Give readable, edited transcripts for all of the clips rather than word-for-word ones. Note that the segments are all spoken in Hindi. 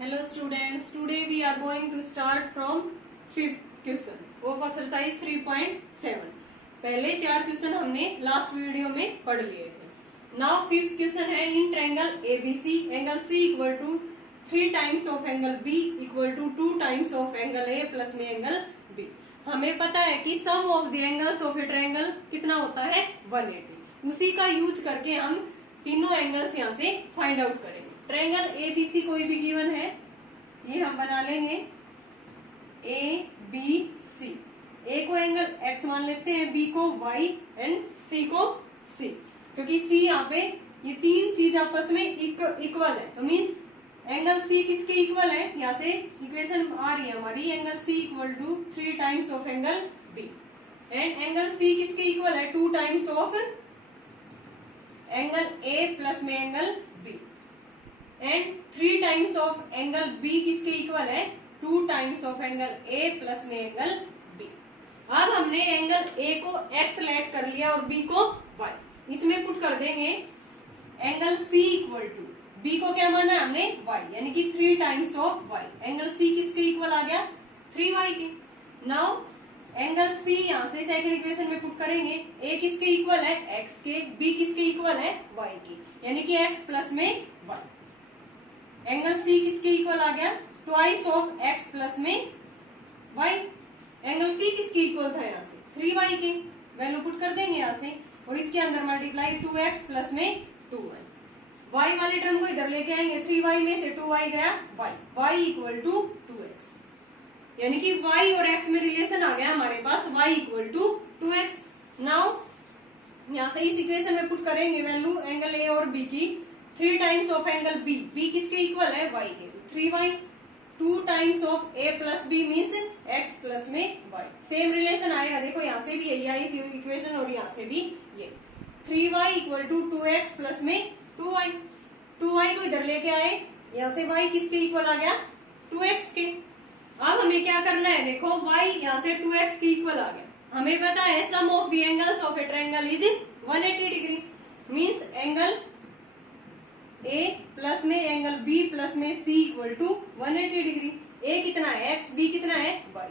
Hello students, today we are going to start from fifth question of exercise 3.7. पहले 4 क्वेश्चन हमने लास्ट वीडियो में पढ़ लिए थे. नाउ फिफ्थ क्वेश्चन है in triangle ABC angle C equal to 3 times of angle B equal to 2 times of angle A plus में एंगल B. हमें पता है कि sum of the angles of a triangle कितना होता है 180. उसी का यूज करके हम तीनों एंगल्स यहाँ से फाइंड आउट करेंगे. ट्रायंगल ABC कोई भी गिवन है, ये हम बना लेंगे ABC. A को एंगल X मान लेते हैं, B को Y एंड C को C. क्योंकि C यहाँ पे ये तीन चीज आपस में इक्वल है, तो मीन्स एंगल C किसके इक्वल है. यहाँ से इक्वेशन आ रही है हमारी angle C equal to 3 times of angle B and angle C किसके इक्वल है 2 times of angle A plus में angle B and 3 times of angle B किसके इक्वल है 2 times of angle A plus में एंगल B. अब हमने एंगल A को X लेट कर लिया और B को Y. इसमें पुट कर देंगे angle C equal to B को क्या माना है हमने Y, यानी कि 3 times of Y. Angle C किसके इक्वल आ गया 3Y के. नाउ एंगल C यहाँ से सेकंड इक्वेशन में पुट करेंगे. A किसके इक्वल है X के, B किसके इक्वल है Y की, यानी कि X प्लस में Y. एंगल C किसके इक्वल आ गया ट्वाइस ऑफ X प्लस में Y. एंगल C किसके इक्वल था यहाँ से 3Y के. वैल्यू पुट कर देंगे यहाँ से और इसके अंदर मल्टीप्लाई 2X प्लस में 2Y. Y वाले टर्म को इधर लेके आएंगे, 3Y में से 2Y गया Y इक्वल टू 2X, यानी कि Y और X में रिलेशन आ गया हमारे पास Y equal to 2X. Now यहाँ से इस इक्वेशन में पुट करेंगे वैल्यू एंगल A और B की. 3 टाइम्स ऑफ एंगल B किसके इक्वल है Y के, तो 3Y. 2 times of A plus B means X plus में Y. सेम रिलेशन आएगा, देखो यहाँ से भी यही आई थी इक्वेशन और यहाँ से भी ये 3Y equal to 2X plus में 2Y. 2Y को इधर लेके आए, यहाँ से Y किसके इक्वल आ गया 2X के. अब हमें क्या करना है, देखो Y यहाँ से 2X के इक्वल आ गया. हमें पता है sum of the angles of a triangle is 180 degree. Means angle A plus में एंगल B प्लस में C equal to 180 degree. A कितना है X, B कितना है Y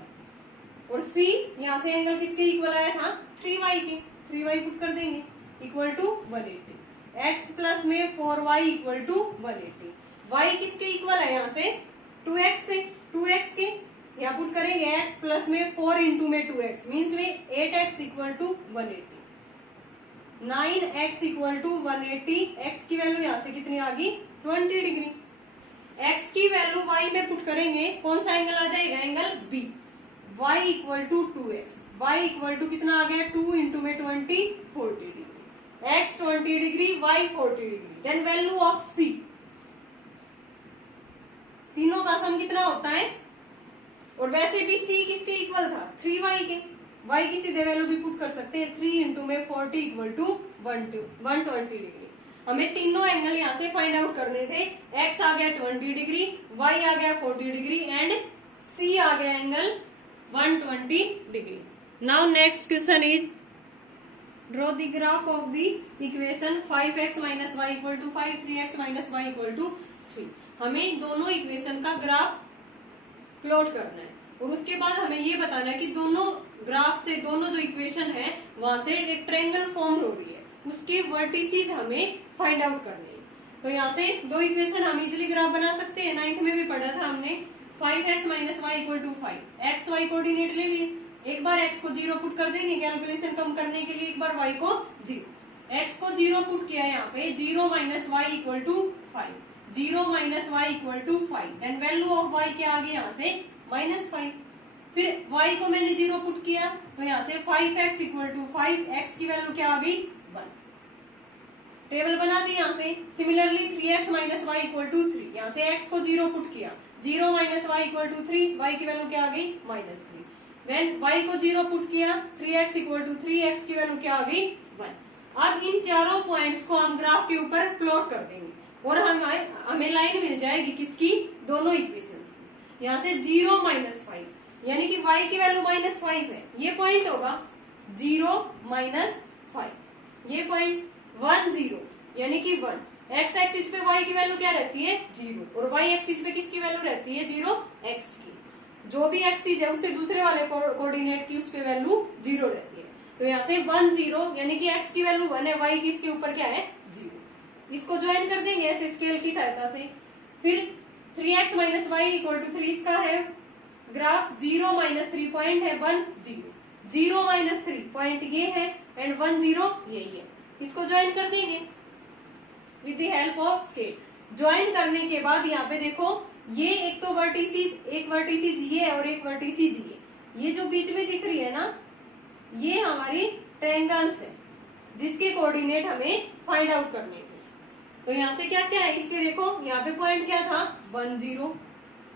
और C यहाँ से एंगल किसके इक्वल आया था 3Y के. 3Y पुट कर देंगे इक्वल टू 180. X प्लस में 4Y इक्वल टू 180. Y किसके इक्वल है यहाँ से 2X से, 2X के यहाँ पुट करेंगे X प्लस में 4 इंटू में 2X मीन्स में 8X equal to 180. 9X equal to 180. X की वैल्यू यहाँ से कितनी आ गई 20 डिग्री. X की वैल्यू Y में पुट करेंगे, कौन सा एंगल आ जाएगा angle B. Y equal to 2X. Y equal to कितना आ गया 2 इंटू में 20 40 degree. X 20 degree Y 40 degree. Then value of C, तीनों का सम कितना होता है. और वैसे भी C किसके इक्वल था 3Y के. Y की सीधे वैल्यू भी पुट कर सकते हैं, 3 इंटू में 40 इक्वल टू 120 डिग्री. हमें तीनों एंगल यहाँ से फाइंड आउट करने थे. X आ गया 20 डिग्री, Y आ गया 40 डिग्री एंड C आ गया angle 120 degree. Now next question is draw the graph of the equation 5x minus y equal to 5, 3x minus y equal to 3. हमें दोनों इक्वेशन का ग्राफ प्लॉट करना है और उसके बाद हमें ये बताना है कि दोनों ग्राफ से दोनों जो इक्वेशन है वहां से एक ट्रायंगल फॉर्म हो रही है, उसके वर्टिसेस हमें फाइंड आउट करने हैं. तो यहाँ से दो इक्वेशन हम इजिली ग्राफ बना सकते हैं. 9th में भी पढ़ा था हमने 5x minus y equal to 5. X y coordinate ले लिए, एक बार x को 0 पुट कर देंगे कैलकुलेशन कम करने के लिए, एक बार y को 0. x को 0 पुट किया यहाँ पे 0 minus y equal to 5. 0 minus y equal to 5. Then value of y क्या आ गई यहाँ से -5. फिर y को मैंने 0 पुट किया तो यहाँ से 5x इक्वल टू 5. x की वैल्यू क्या आ गई 1. टेबल बना दी यहाँ से. Similarly 3x minus y equal to 3. यहाँ से x को 0 पुट किया, 0 minus y equal to 3. y की वैल्यू क्या आ गई -3. देन y को 0 पुट किया, 3x इक्वल टू 3. x की वैल्यू क्या आ गई 1. अब इन चारों पॉइंट्स को हम ग्राफ के ऊपर प्लॉट कर देंगे और हमें लाइन मिल जाएगी किसकी दोनों इक्वेशन की. यहाँ से 0 माइनस 5 यानी कि y की वैल्यू -5 है, ये पॉइंट होगा 0 माइनस 5. ये पॉइंट 1 0 यानी कि 1 एक्स एक्सिस पे y की वैल्यू क्या रहती है 0 और y एक्सिस पे किसकी वैल्यू रहती है 0 x की। जो भी एक्सिस है उससे दूसरे वाले कोऑर्डिनेट की उस पे वैल्यू 0 रहती है। तो यहाँ से 1 0 यानी कि x की वैल्यू 1 है, y की इसके ऊपर क्या है 0। इसको ज्वाइन कर देंगे ऐसे स्केल की सहायता से। फिर 3x minus y equal to 3 इसका है ग्राफ 0 माइनस 3 पॉइंट है 1 0, 0 माइनस 3 पॉइंट ये है एंड 1 0 यही है। इसको ज्वाइन कर देंगे with the help of scale. Join करने के बाद यहाँ पे देखो ये एक तो वर्टिसिस, एक वर्टिसिस ये और एक वर्टिसिस ये जो बीच में दिख रही है ना ये हमारी ट्रायंगल्स है जिसके कोऑर्डिनेट हमें फाइंड आउट करने थे। तो यहाँ से क्या क्या है इसके देखो, यहाँ पे पॉइंट क्या था 1 0,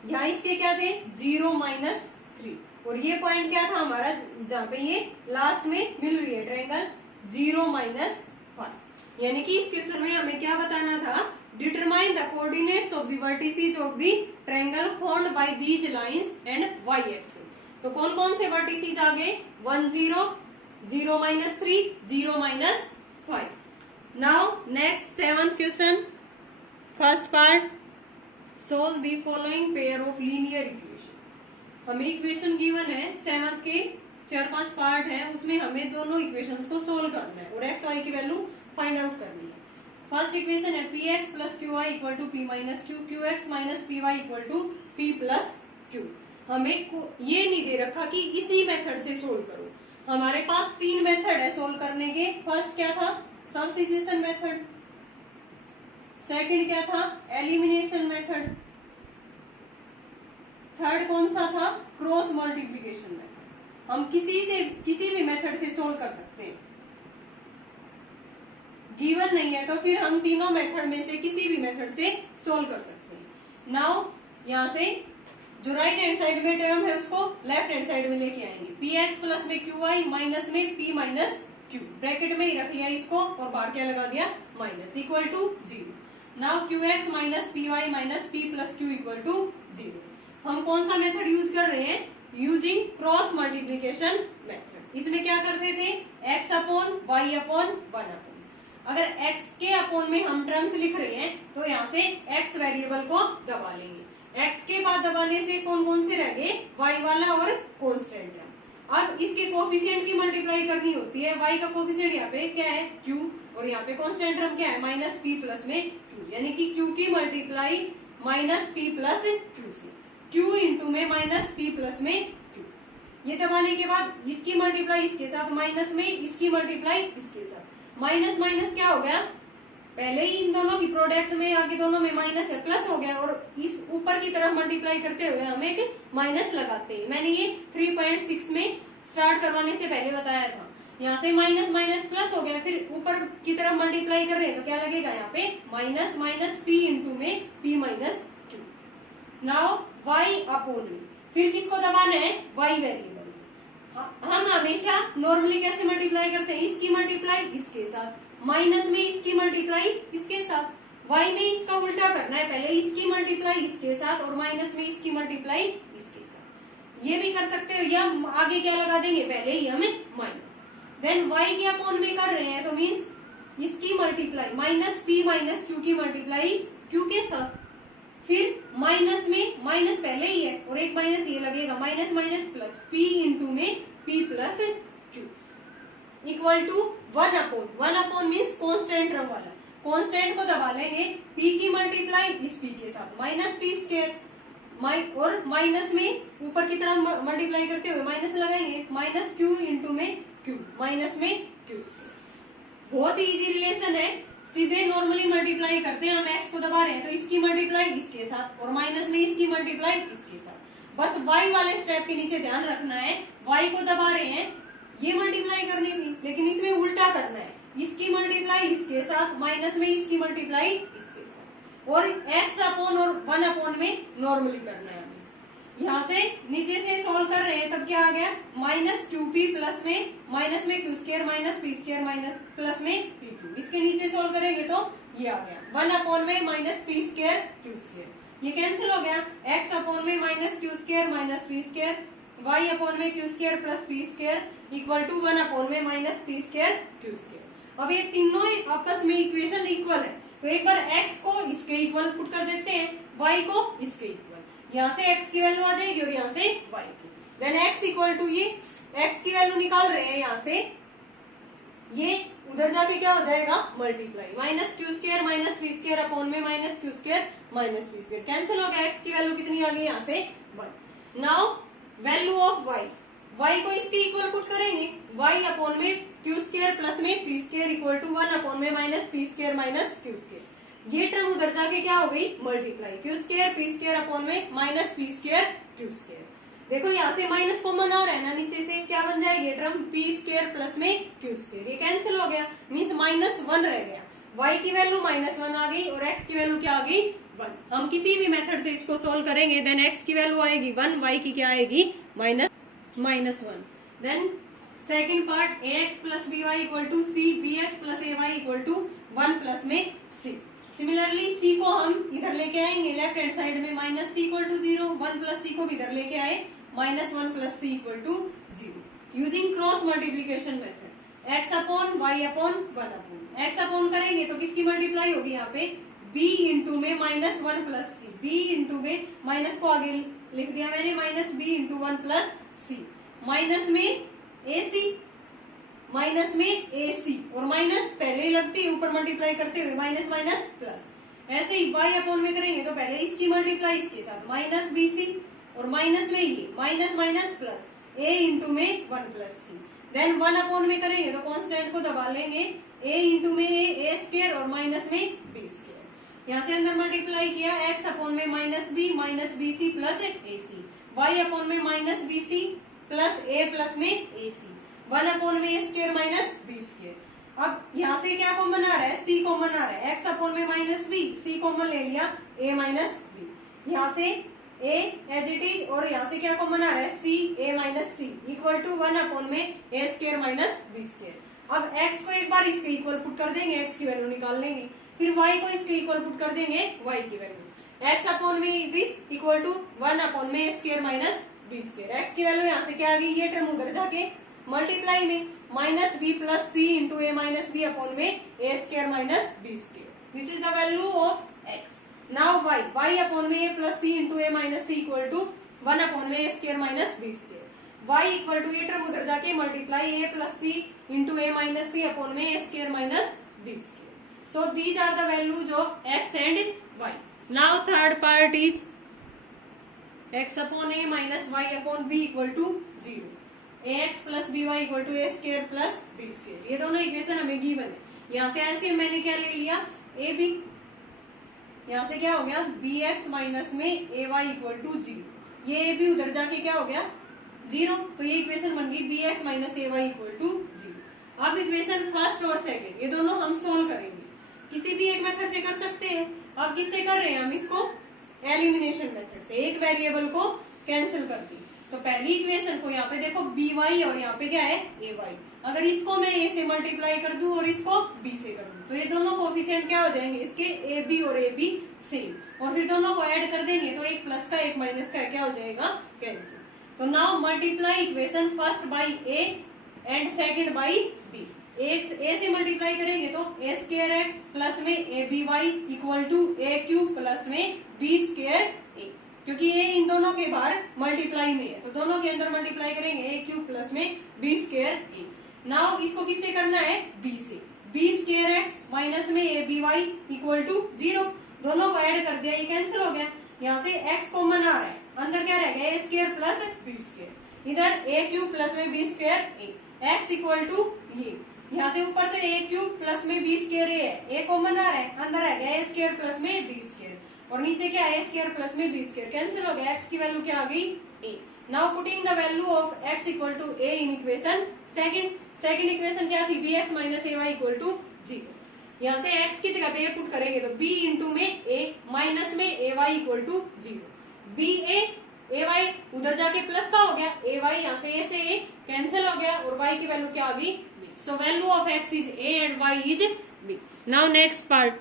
यहाँ इसके क्या थे 0 माइनस 3 और ये पॉइंट क्या था हमारा जहाँ पे ये लास्ट में मिल रही है ट्रायंगल 0 माइनस 5। यानी कि इस क्वेश्चन में हमें क्या बताना था, determine the coordinates of the vertices of the triangle formed by these lines and y axis. तो कौन कौन से वर्टिसेस आ गए 1 0, 0 minus 3, 0 minus 5। Now next 7th question, first part, solve the following pair of linear equation. हमें इक्वेशन गिवन है 7th के 4-5 पार्ट है, उसमें हमें दोनों इक्वेशंस को सोल्व करना है और एक्स वाई की वैल्यू फाइंड आउट करनी है। फर्स्ट इक्वेशन है p x plus q y equal to p minus q, q x minus p y equal to p plus q. हमें ये नहीं दे रखा कि इसी मेथड से सोल्व करो, हमारे पास 3 मेथड है सोल्व करने के। फर्स्ट क्या था सब्स्टिट्यूशन मेथड, सेकंड क्या था एलिमिनेशन मेथड, थर्ड कौन सा था क्रॉस मल्टीप्लिकेशन मेथड। हम किसी भी मेथड से सोल्व कर सकते हैं, गिवन नहीं है तो फिर हम तीनों मेथड में से किसी भी मेथड से सोल्व कर सकते हैं। नाउ यहाँ से जो राइट हैंड साइड में टर्म है उसको लेफ्ट हैंड साइड में लेके आएंगे। पी एक्स प्लस में क्यू वाई माइनस में पी माइनस क्यू, ब्रैकेट में ही रख लिया इसको और बाहर क्या लगा दिया minus equal to 0। Now q x minus p y minus p plus q equal to 0। हम कौन सा मेथड यूज कर रहे हैं, यूजिंग क्रॉस मल्टीप्लीकेशन मेथड। इसमें क्या करते थे x upon y upon 1 upon, अगर x के अपॉन में हम टर्म्स लिख रहे हैं तो यहाँ से x वेरिएबल को दबा लेंगे। x के बाद दबाने से कौन कौन से रह गए y वाला और कांस्टेंट टर्म। अब इसके कोफिशिएंट की मल्टीप्लाई करनी होती है, y का कोफिशिएंट यहाँ पे क्या है q और यहाँ पे कांस्टेंट टर्म क्या है माइनस p प्लस में q, यानी कि q की multiply minus p plus q से, q इंटू में माइनस p प्लस में q। ये दबाने के बाद इसकी मल्टीप्लाई इसके साथ माइनस में, इसकी मल्टीप्लाई इसके साथ, माइनस माइनस क्या हो गया पहले ही इन दोनों की प्रोडक्ट में आगे दोनों में माइनस है प्लस हो गया और इस ऊपर की तरफ मल्टीप्लाई करते हुए हम एक माइनस लगाते हैं। मैंने ये 3.6 में स्टार्ट करवाने से पहले बताया था। यहाँ से माइनस माइनस प्लस हो गया, फिर ऊपर की तरफ मल्टीप्लाई कर रहे हैं तो क्या लगेगा यहाँ पे माइनस माइनस पी इंटू में p minus q. Now y upon में, फिर किसको दबाना है वाई वेरिएबल। हम हमेशा नॉर्मली कैसे मल्टीप्लाई करते हैं, इसकी मल्टीप्लाई इसके साथ, माइनस में इसकी मल्टीप्लाई इसके साथ, y में इसका उल्टा करना है, पहले इसकी मल्टीप्लाई इसके साथ और माइनस में इसकी मल्टीप्लाई इसके साथ। ये भी कर सकते हो या आगे क्या लगा देंगे पहले ही हमें माइनस, देन y के अपॉन में कर रहे हैं तो मीन्स इसकी multiply minus p minus q की मल्टीप्लाई q के साथ, फिर माइनस में माइनस पहले ही है और एक माइनस ये लगेगा minus minus plus p into में p plus q equal to 1 upon means constant term वाला, कांस्टेंट को दबा लेंगे, p की मल्टीप्लाई इस p के साथ माइनस p स्क्वायर और माइनस में ऊपर की तरफ मल्टीप्लाई करते हुए माइनस लगाएंगे माइनस q इंटू में q माइनस में q स्क्वायर। बहुत ही इजी रिलेशन है, सीधे नॉर्मली मल्टीप्लाई करते हैं, हम x को दबा रहे हैं तो इसकी मल्टीप्लाई इसके साथ और माइनस में इसकी मल्टीप्लाई इसके साथ। बस y वाले स्टेप के नीचे ध्यान रखना है, y को दबा रहे हैं ये मल्टीप्लाई करनी थी लेकिन इसमें उल्टा करना है, इसकी मल्टीप्लाई इसके साथ माइनस में इसकी मल्टीप्लाई इसके साथ और x अपॉन और 1 अपॉन में नॉर्मली करना है हमें। यहाँ से नीचे से सोल्व कर रहे हैं तब क्या आ गया माइनस क्यू पी प्लस में माइनस में Q square minus P square minus plus में पी क्यू, इसके नीचे सोल्व करेंगे तो ये आ गया 1 अपॉन में minus P square Q square, ये कैंसिल हो गया, x अपॉन में minus Q square minus P square, y upon में Q square plus P square equal to 1 upon में minus P square Q square. अब ये तीनों आपस में इक्वेशन इक्वल है, तो एक बार x को इसके इक्वल पुट कर देते हैं, y को इसके इक्वल, यहाँ से x की वैल्यू आ जाएगी और यहाँ से y की। देन x इक्वल टू ये x की वैल्यू निकाल रहे हैं यहाँ से, ये उधर जाके क्या हो जाएगा multiply, minus Q square minus P square upon में minus Q square minus P square, cancel हो गया। x की वैल्यू कितनी आ गई यहाँ से 1। Now value of y, y को इसके इक्वल पुट करेंगे, y अपॉन में क्यू स्क्र प्लस में P square equal to 1 upon में minus P square minus Q square. ये टर्म उधर जाके क्या हो गई multiply, Q square P square upon में minus P square Q square. देखो यहाँ से माइनस कॉमन आ रहा है ना, नीचे से क्या बन जाएगी ये टर्म पी स्क्र प्लस में क्यू स्क्र, ये कैंसिल हो गया, मीन्स -1 रह गया। y की वैल्यू -1 आ गई और x की वैल्यू क्या आ गई 1। हम किसी भी मेथड से इसको सोल्व करेंगे, देन x की वैल्यू आएगी 1, y की क्या आएगी -1। Then second part ax plus by equal to c, bx plus ay equal to 1 plus में c। सिमिलरली c को हम इधर लेके आएंगे लेफ्ट हैंड साइड में, minus c equal to 0, 1 plus c को भी इधर लेके आए, -1 plus c equal to 0। Using cross multiplication method, x upon y upon 1 upon x upon करेंगे तो किसकी मल्टीप्लाई होगी यहाँ पे b इंटू में -1 प्लस c, b इंटू में माइनस को आगे लिख दिया मैंने, minus b into 1 plus c, minus में ac, माइनस में ac और माइनस पहले ही लगती है ऊपर मल्टीप्लाई करते हुए, माइनस माइनस प्लस। ऐसे ही y अपॉन में करेंगे तो पहले इसकी मल्टीप्लाई इसके साथ, माइनस bc और माइनस में ये minus minus plus a into में 1 प्लस c। देन 1 अपॉन में करेंगे तो कांस्टेंट को दबा लेंगे, a इंटू में a स्क्वायर और माइनस में b स्क्वायर। यहाँ से अंदर मल्टीप्लाई किया, x अपॉन में minus B C plus ac, y upon में minus B C plus a plus में ac, 1 अपॉन में a square minus b square. अब यहाँ से क्या कॉमन आ रहा है c कॉमन आ रहा है, x अपॉन में माइनस b, c कॉमन ले लिया a माइनस b, यहाँ से a एज इट इज और यहाँ से क्या कॉमन आ रहा है c, a minus c equal to 1 upon में a square minus b square. अब x को एक बार इसके इक्वल पुट कर देंगे, x की वैल्यू निकाल लेंगे, फिर y को इसके इक्वल पुट कर देंगे, y की वैल्यू x अपॉन में दिस इक्वल टू 1 अपॉन में a square minus b square. x की वैल्यू यहाँ से क्या आ गई, ये टर्म उधर जाके मल्टीप्लाई में minus b plus c into a minus b upon में a square minus b square. This is the value of x। Now y upon में a plus c into a minus c equal to 1 upon में a square minus b square. y equal to ये टर्म उधर जाके multiply a plus c into a minus c upon में a square minus b square. So these are the values of x and y। Now third part is x upon a minus y upon b equal to 0, ax plus by equal to a square plus b square. ये दोनों इक्वेशन हमें गिवन है। यहाँ से ऐसे मैंने क्या ले लिया ab, यहाँ से क्या हो गया bx माइनस में ay इक्वल टू 0, ये ab उधर जाके क्या हो गया 0, तो ये इक्वेशन बन गई bx minus ay equal to 0। अब इक्वेशन फर्स्ट और सेकंड ये दोनों हम सोल्व करेंगे, किसी भी एक मेथड से कर सकते हैं। अब किससे कर रहे हैं हम इसको, एलिमिनेशन मेथड से, एक वेरिएबल को कैंसिल कर दी। तो पहली इक्वेशन को यहाँ पे देखो by और यहाँ पे क्या है ay, अगर इसको मैं a से मल्टीप्लाई कर दूं और इसको b से कर दूं तो ये दोनों कोफिशिएंट क्या हो जाएंगे इसके, ab और ab सेम, और फिर दोनों को ऐड कर देंगे तो एक प्लस का एक माइनस का क्या हो जाएगा कैंसिल। तो now multiply equation first by a and second by b। a से मल्टीप्लाई करेंगे तो a स्क्वायर x प्लस में aby equal to a cube plus में b स्क्वायर a, क्योंकि a इन दोनों के बाहर मल्टीप्लाई में है तो दोनों के अंदर मल्टीप्लाई करेंगे a क्यूब प्लस में b स्क्वायर a। नाउ इसको किससे करना है b से, b स्क्वायर x माइनस में aby इक्वल टू 0, दोनों को ऐड कर दिया ये कैंसिल हो गया। यहाँ से x कॉमन आ रहा है, अंदर क्या रह गया a square plus b square, इधर a क्यूब प्लस में b square a, x equal to ये, यहाँ से ऊपर से a क्यूब प्लस में b स्क्वायर a है, a कॉमन आ रहा है, अंदर रह गया a स्क्वायर प्लस में b स्क्वायर और नीचे क्या है a स्क्वायर प्लस में b स्क्वायर, कैंसिल हो गया, x की वैल्यू क्या आ गई a। Now putting the value of x equal to a in equation second equation क्या थी bx minus ay equal to 0। यहाँ से x की जगह पे a पुट करेंगे तो b इंटू में a माइनस में ay equal to 0, ba ay उधर जाके प्लस का हो गया, ay यहाँ से a से a कैंसिल हो गया और y की वैल्यू क्या आ गई, so value of x is a and y is b। Now next part,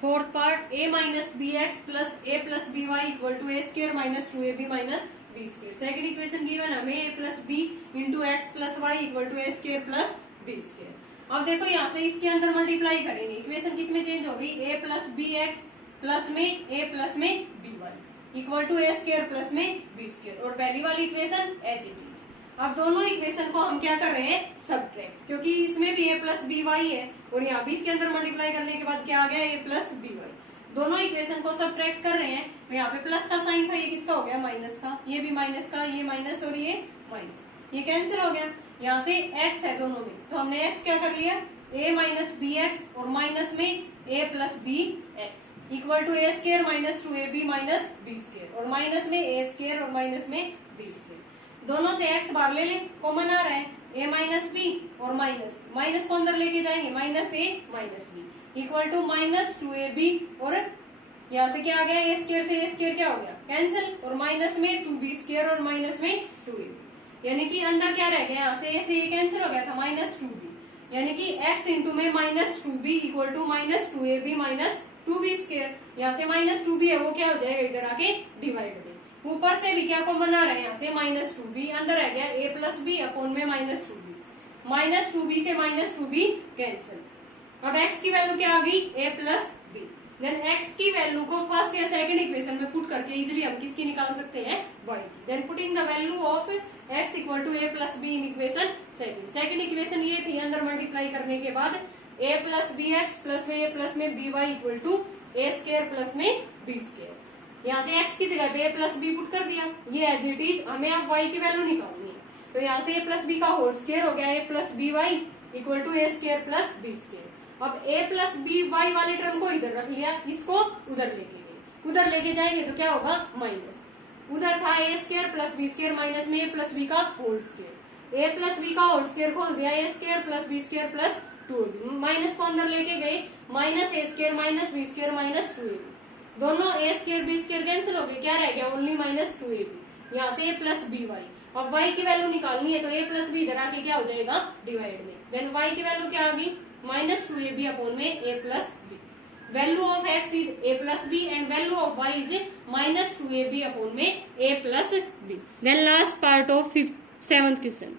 fourth part, a minus bx plus a plus by equal to a square minus 2ab minus b square. Second equation given हमें a plus b into x plus y equal to a square plus b square. अब देखो यहाँ से इसके अंदर मल्टीप्लाई करेंगे, इक्वेशन किस में चेंज होगी, a plus b x plus में a प्लस में b y equal to a square plus में बी स्क्वायर, और पहली वाली इक्वेशन एज इट इज। अब दोनों इक्वेशन को हम क्या कर रहे हैं, सबट्रैक्ट, क्योंकि इसमें भी a प्लस बी वाई है और यहाँ भी इसके अंदर मल्टीप्लाई करने के बाद क्या आ गया, a प्लस बी वाई। दोनों इक्वेशन को सबट्रैक्ट कर रहे हैं, तो यहाँ पे प्लस का साइन था, ये किसका हो गया, माइनस का, ये भी माइनस का, ये माइनस और ये माइनस, ये कैंसिल हो गया। यहाँ से x है दोनों में, तो हमने x क्या कर लिया, a माइनस बी एक्स और माइनस में a plus b x equal to a square minus two A b minus B square, और माइनस में a स्क्वायर और माइनस में बी स्क्वायर। दोनों से x बाहर ले ले, कॉमन आ रहा है, a माइनस बी और माइनस माइनस को अंदर लेके जाएंगे, minus a minus b equal to minus two A b, और यहाँ से क्या आ गया, ए स्क्वायर से ए स्क्वायर क्या हो गया, कैंसिल, और माइनस में टू बी स्क्वायर और माइनस में टू ए बी, यानी कि अंदर क्या रह गया, यहाँ से ए से ए कैंसिल हो गया था, माइनस टू बी, यानी कि x इंटू में minus two b equal to minus two A b minus two b square. यहाँ से माइनस टू बी है वो क्या हो जाएगा, इधर आके डिवाइड में, ऊपर से भी क्या कॉमन आ रहा है, यहाँ से माइनस टू बी, अंदर रह गया ए प्लस बी अपॉन में minus two b, minus two b से माइनस टू बी कैंसिल। अब x की वैल्यू क्या आ गई, a plus b, then x की वैल्यू को फर्स्ट या सेकंड इक्वेशन में पुट करके इजीली हम किसकी निकाल सकते हैं, y की। Then putting the value of x equal to a plus b in equation second equation ये थी, अंदर मल्टीप्लाई करने के बाद a plus b x plus में a प्लस में b y equal to a square plus में बी स्क्वायर। यहाँ से x की जगह पे a प्लस बी पुट कर दिया, ये एज इट इज, हमें अब y की वैल्यू निकालनी है, तो यहाँ से a प्लस बी का होल स्क्वायर हो गया, a plus B y equal to a square plus B square. अब a प्लस बी वाई वाले टर्म को इधर रख लिया, इसको उधर लेके गए, उधर लेके जाएंगे तो क्या होगा, माइनस, उधर था A square plus B square minus में ए प्लस बी का whole square, A plus B का होल स्क्वायर खोल दिया, A square plus B square plus two A, minus को अंदर लेके गए, minus A square minus B square minus two A, दोनों A square B square cancel हो गए, क्या रह गया, ओनली माइनस टू ए बी, यहाँ से ए प्लस बी वाई। अब y की वैल्यू निकालनी है, तो a प्लस बी इधर आके क्या हो जाएगा, डिवाइड में, देन y की वैल्यू क्या आ गई, माइनस टू ए बी अपॉन में a plus b. Value of x is a plus b and value of y is minus two A b upon में a plus b. Then last part of seventh question,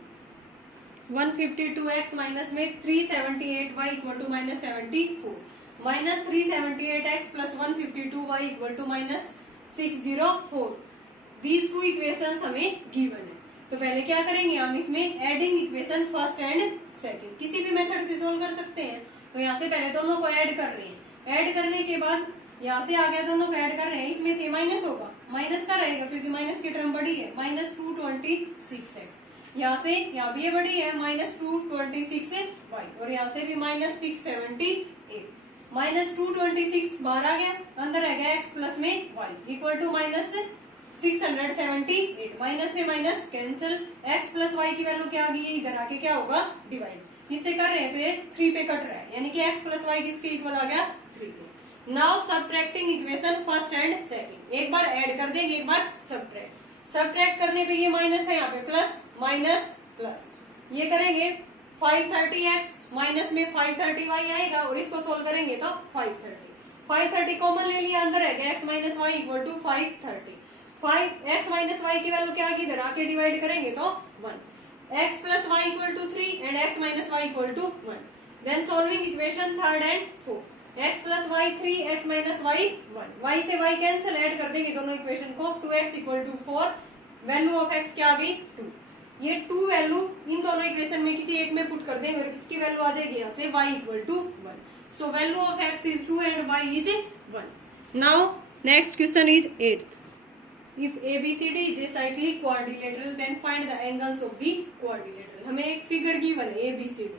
152x minus में 378y equal to minus 74, minus 378x plus 152y equal to minus 604। These two equations हमें गिवन है, तो पहले क्या करेंगे हम, इसमें adding equation first and second किसी भी मेथड से सोल्व कर सकते हैं। तो यहाँ से पहले दोनों को ऐड कर रहे हैं, ऐड करने के बाद यहाँ से आ गया, दोनों को ऐड कर रहे हैं, इसमें से माइनस होगा, माइनस का रहेगा क्योंकि माइनस की टर्म बड़ी है, माइनस 226x, यहाँ से यहाँ भी ये बड़ी है, माइनस 226y, और यहाँ से भी माइनस 678, माइनस 226 बाहर आ गया, अंदर आ गया x प्लस में y equal to minus 678, minus से minus cancel, x plus Y की वैल्यू क्या आ गई, इधर आके क्या होगा, डिवाइड, इससे कर रहे हैं तो ये 3 पे कट रहा है, यानी कि x प्लस वाई किसके इक्वल आ गया, 3 पे। Now subtracting equation first and second, एक बार ऐड कर देंगे, एक बार सबट्रैक्ट करने पे ये माइनस है, यहाँ पे प्लस माइनस प्लस, ये करेंगे 530x माइनस में 530y आएगा, और इसको सोल्व करेंगे तो 530 कॉमन ले लिया, अंदर है x minus y equal to 530, 5x minus y की वैल्यू क्या आएगी, इधर आके डिवाइड करेंगे तो 1, x plus y equal to 3 and x minus y equal to 1। Then solving equation third and fourth, x plus y 3, x minus y 1, y से y कैंसिल, ऐड कर देंगे दोनों इक्वेशन को, 2x equal to 4, value of x क्या आ गई, 2, ये 2 वैल्यू इन दोनों इक्वेशन में किसी एक में पुट कर देंगे और इसकी वैल्यू आ जाएगी यहाँ से y equal to 1, so value of x is 2 and y is 1। Now next question is 8th, if ABCD is a cyclic quadrilateral then find the angles of the quadrilateral। हमें एक फिगर गिवन है ABCD,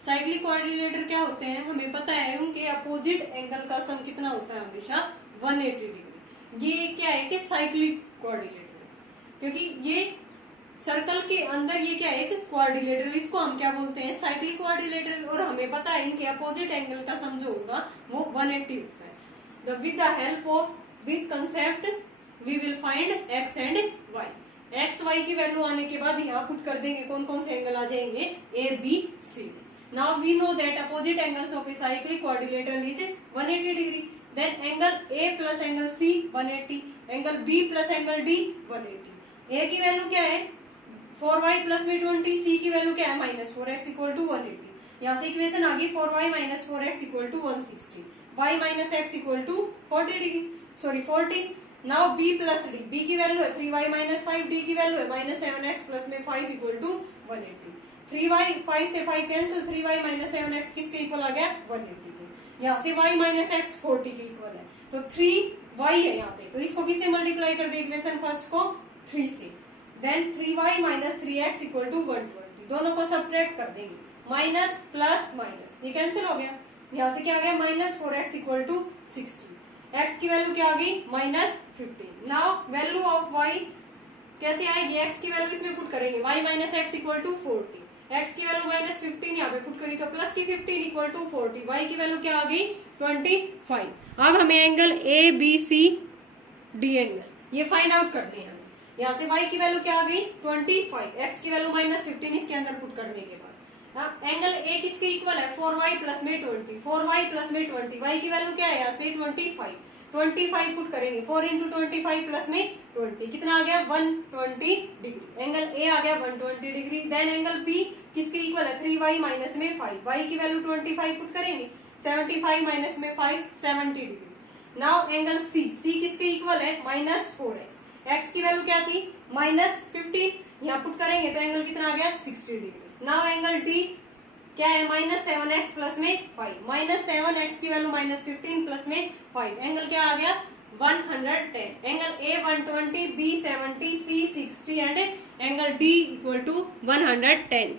साइक्लिक क्वाड्रिलेटर क्या होते हैं, हमें पता है उनके अपोजिट एंगल का सम कितना होता है, हमेशा 180 डिग्री। ये क्या है कि साइक्लिक क्वाड्रिलेटर, क्योंकि ये सर्कल के अंदर ये क्या है, एक क्वाड्रिलेटरल, इसको हम क्या बोलते हैं, साइक्लिक क्वाड्रिलेटरल, और हमें पता है इनके अपोजिट एंगल का सम जो होगा वो 180 होता है। With the help of this concept we will find x and y। x y की वैल्यू आने के बाद यहाँ पुट कर देंगे, कौन कौन से एंगल आ जाएंगे, a b c। Now we know that opposite angles of a cyclic quadrilateral is 180 degree, then angle a plus angle c 180, angle b plus angle d 180। a की वैल्यू क्या है 4y प्लस में 20, c की वैल्यू क्या है -4x इक्वल टू 180। यहाँ से इक्वेशन आ गई 4y minus 4x equal to 160, y minus x equal to 40। Now b plus d, b की वैल्यू है 3y माइनस 5, d की वैल्यू है माइनस 7x प्लस में 5 इक्वल टू 180। 3y 5 से 5 कैंसिल, 3y माइनस 7x किसके इक्वल आ गया 180 के। यहाँ से y माइनस x 40 के इक्वल है, तो 3y है यहाँ पे, तो इसको किससे मल्टीप्लाई कर दे इक्वेशन फर्स्ट को 3 से, then 3y minus 3x equal to 120, दोनों को सब्ट्रैक्ट कर देंगे, माइनस प्लस माइनस ये कैंसिल हो गया। यहाँ से क्या आ गया minus 4x equal to 60, x की वैल्यू क्या आ गई minus 15। Now value of y कैसे आएगी, x की वैल्यू इसमें पुट करेंगे, y minus x equal to 40, x की वैल्यू माइनस 15 यहाँ पे पुट करी तो प्लस की 15 इक्वल टू 40, y की वैल्यू क्या आ गई 25। अब हमें एंगल ABCD एंगल ये फाइंड आउट करने हैं। यहाँ से y की वैल्यू क्या आ गई 25, x की वैल्यू माइनस 15 इसके अंदर पुट करने के बाद एंगल A किसके इक्वल है 4y प्लस में 20, 4y प्लस में 20, y की वैल्यू क्या है यहाँ से 25 पुट करेंगे, 4 इंटू 25 प्लस में 20 कितना आ गया 120 डिग्री, एंगल A आ गया 120 डिग्री। देन एंगल B किसके इक्वल है 3y माइनस में 5, y की वैल्यू 25 पुट करेंगे, 75 माइनस में 5 70 डिग्री। नाउ एंगल C किसके इक्वल है माइनस 4x, x की वैल्यू क्या थी माइनस 15, यहाँ पुट करेंगे तो एंगल कितना आ गया 60 डिग्री। नाउ एंगल D क्या है माइनस 7x प्लस में 5, माइनस 7x की वैल्यू माइनस 15 प्लस में 5, एंगल क्या आ गया 110। Angle A 120, B 70, C 60 and angle D equal to 110।